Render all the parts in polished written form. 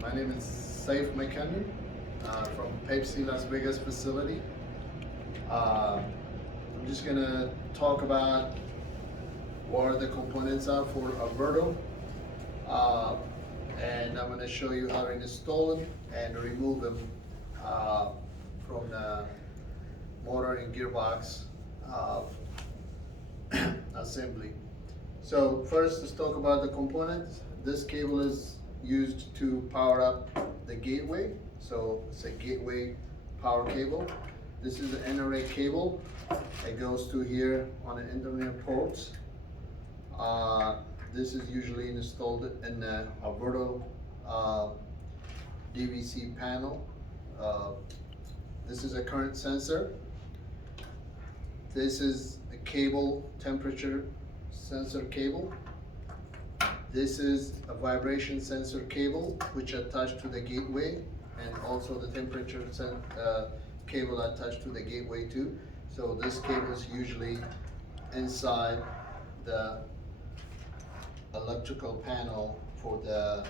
My name is Saif Mekander from Pepsi Las Vegas facility. I'm just gonna talk about what the components are for Alberto, uh, and I'm gonna show you how to install them and remove them uh, from the motor and gearbox uh, assembly. So first, let's talk about the components. This cable is used to power up the gateway. So it's a gateway power cable. This is an NRA cable. It goes to here on the internet ports. This is usually installed in the Alberto DVC panel. This is a current sensor. This is a cable temperature sensor cable. This is a vibration sensor cable which attached to the gateway, and also the temperature cable attached to the gateway too. So this cable is usually inside the electrical panel for the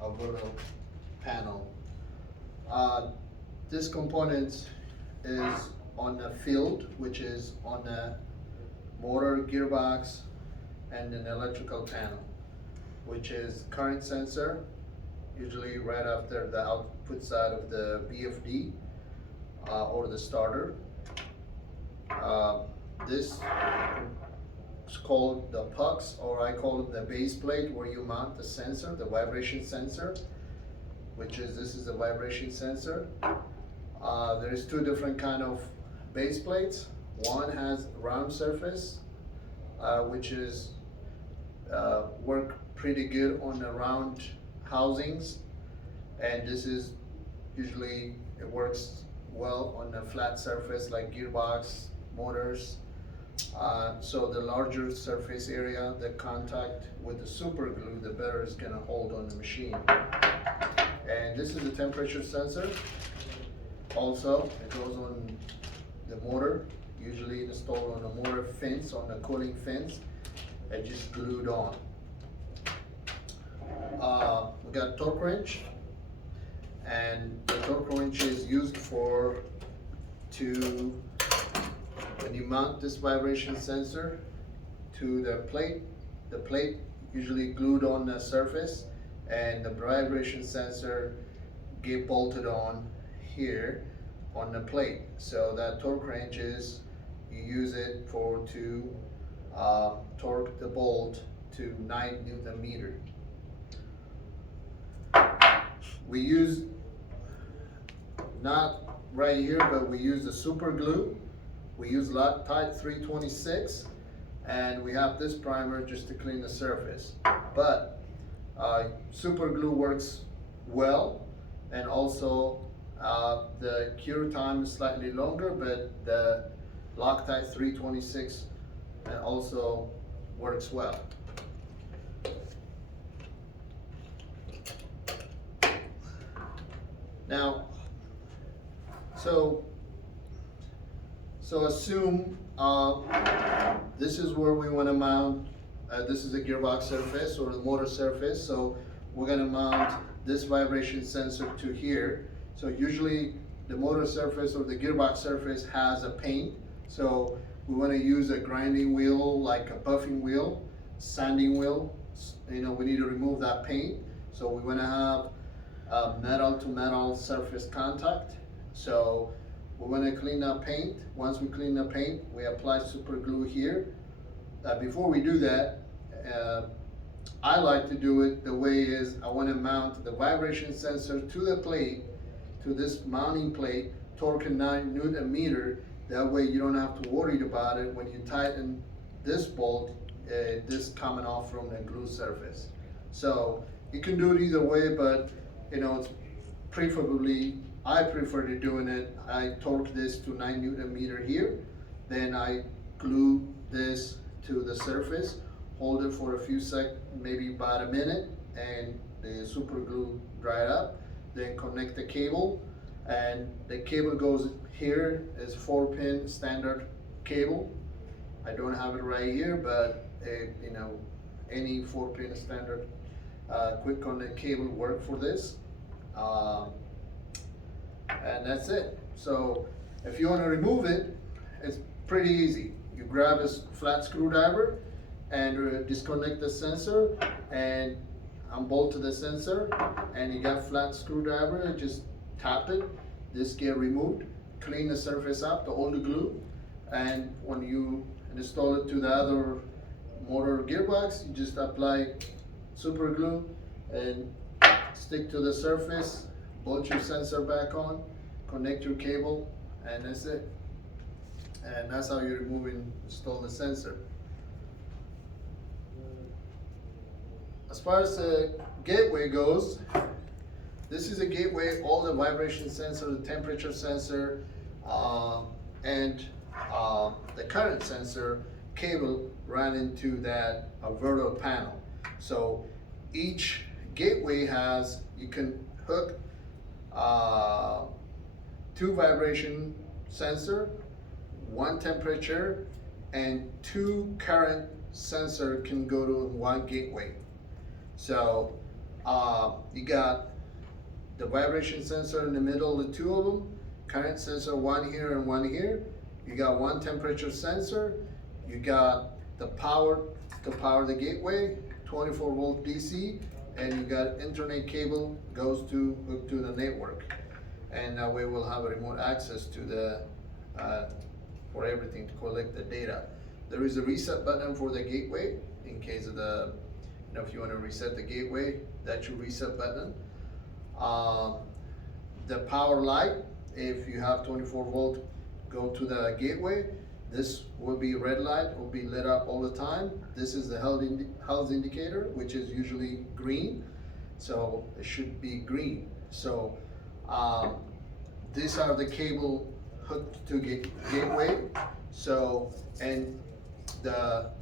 Alberto panel. This component is on the field, which is on the motor, gearbox, and an electrical panel, which is current sensor, usually right after the output side of the VFD or the starter. This is called the pucks, or I call it the base plate, where you mount the sensor, the vibration sensor, which is, this is a vibration sensor. There is two different kind of base plates. One has round surface, which is work pretty good on the round housings, and this is usually, it works well on a flat surface like gearbox, motors. So the larger surface area, the contact with the super glue, the better it's gonna hold on the machine. And this is a temperature sensor. Also, it goes on the motor, usually installed on the motor fins, on the cooling fins. It just glued on. We got torque wrench, and the torque wrench is used for when you mount this vibration sensor to the plate usually glued on the surface, and the vibration sensor get bolted on here on the plate. So that torque wrench is, you use it to torque the bolt to 9 Newton meter. We use, not right here, but we use the super glue. We use Loctite 326, and we have this primer just to clean the surface. But super glue works well, and also the cure time is slightly longer, but the Loctite 326 also works well. Now, so assume this is where we want to mount. This is a gearbox surface or the motor surface. So we're going to mount this vibration sensor to here. So usually the motor surface or the gearbox surface has a paint. So we want to use a grinding wheel, like a buffing wheel, sanding wheel. We need to remove that paint. So we want to have a metal to metal surface contact. So we want to clean that paint. Once we clean the paint, we apply super glue here. Before we do that, I like to do it the way is, I want to mount the vibration sensor to the plate, to this mounting plate, torque 9 Newton meter. That way you don't have to worry about it when you tighten this bolt, this coming off from the glue surface. So you can do it either way, but it's preferably, I prefer to doing it. I torque this to 9 Newton meter here, then I glue this to the surface, hold it for a few seconds, maybe about a minute, and the super glue dried up. Then connect the cable, and the cable goes here. Is 4-pin standard cable. I don't have it right here, but any 4-pin standard quick connect cable work for this. Um, and that's it. So if you want to remove it, it's pretty easy. You grab a flat screwdriver and disconnect the sensor and unbolt the sensor, and you got flat screwdriver and just tap it. This get removed. Clean the surface up, the old glue, and when you install it to the other motor gearbox, you just apply super glue and stick to the surface, bolt your sensor back on, connect your cable, and that's it. And that's how you remove and install the sensor. As far as the gateway goes, this is a gateway. All the vibration sensor, the temperature sensor, and the current sensor cable ran into that Verto panel. So each gateway has, you can hook 2 vibration sensor, 1 temperature, and 2 current sensor can go to 1 gateway. So you got the vibration sensor in the middle, the 2 of them, current sensor 1 here and 1 here. You got 1 temperature sensor. You got the power to power the gateway, 24 volt DC, and you got internet cable goes to hook to the network. And that way we'll have a remote access to the for everything to collect the data. There is a reset button for the gateway in case of the, if you want to reset the gateway, that's your reset button. The power light, if you have 24 volt, go to the gateway. This will be red light, will be lit up all the time. This is the health indicator, which is usually green. So it should be green. So these are the cable hooked to gateway. So, and the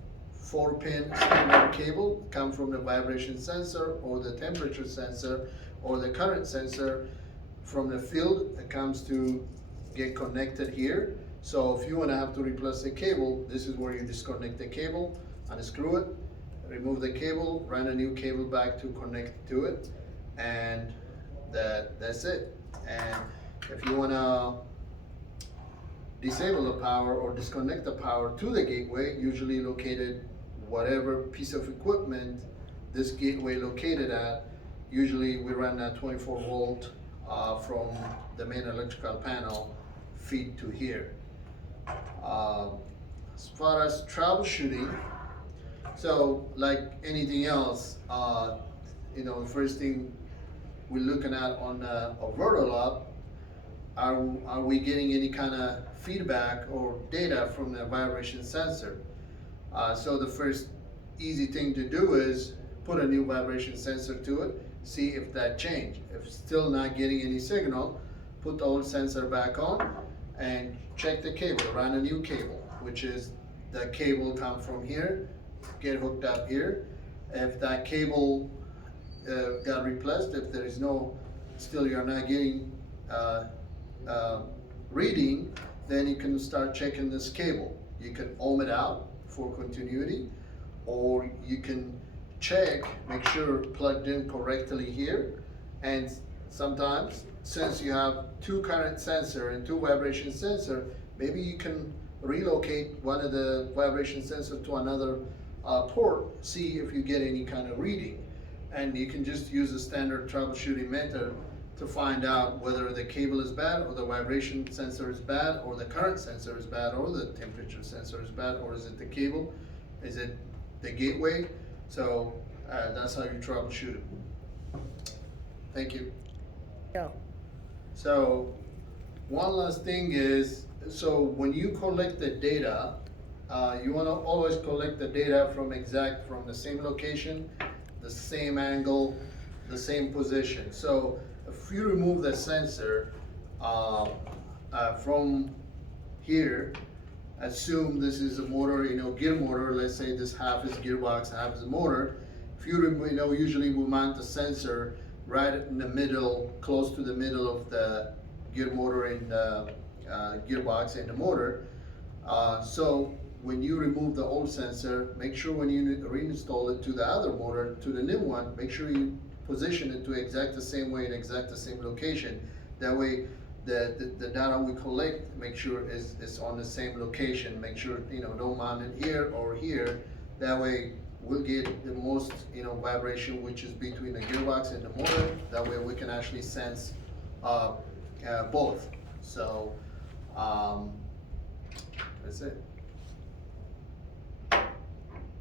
4-pin standard cable come from the vibration sensor or the temperature sensor or the current sensor from the field. It comes to get connected here. So if you want to have to replace the cable, this is where you disconnect the cable, unscrew it, remove the cable, run a new cable back to connect to it, and that's it. And if you want to disable the power or disconnect the power to the gateway, usually located whatever piece of equipment this gateway located at, usually we run a 24 volt from the main electrical panel feed to here. As far as troubleshooting, so like anything else, the first thing we're looking at on a Vertolab, are we getting any kind of feedback or data from the vibration sensor? So the first easy thing to do is put a new vibration sensor to it, see if that changed. If still not getting any signal, put the old sensor back on and check the cable, run a new cable, which is the cable come from here, get hooked up here. If that cable got replaced, if there is no, still you're not getting reading, then you can start checking this cable. You can ohm it out for continuity, or you can check, make sure plugged in correctly here. And sometimes, since you have 2 current sensor and 2 vibration sensor, maybe you can relocate one of the vibration sensor to another port, see if you get any kind of reading. And you can just use a standard troubleshooting method to find out whether the cable is bad, or the vibration sensor is bad, or the current sensor is bad, or the temperature sensor is bad, or is it the cable, is it the gateway? So that's how you troubleshoot it. Thank you. Yeah. So one last thing is, so when you collect the data, you want to always collect the data from the same location, the same angle, the same position. So if you remove the sensor from here, assume this is a motor, gear motor. Let's say this half is gearbox, half is motor. If you remove, usually we mount the sensor right in the middle, close to the middle of the gear motor and gearbox and the motor. So when you remove the old sensor, make sure when you reinstall it to the other motor, to the new one, make sure you position it to exact the same way and exact the same location. That way, the data we collect, make sure is on the same location, make sure, don't mount it here or here. That way, we'll get the most, vibration, which is between the gearbox and the motor. That way we can actually sense, both. So, that's it.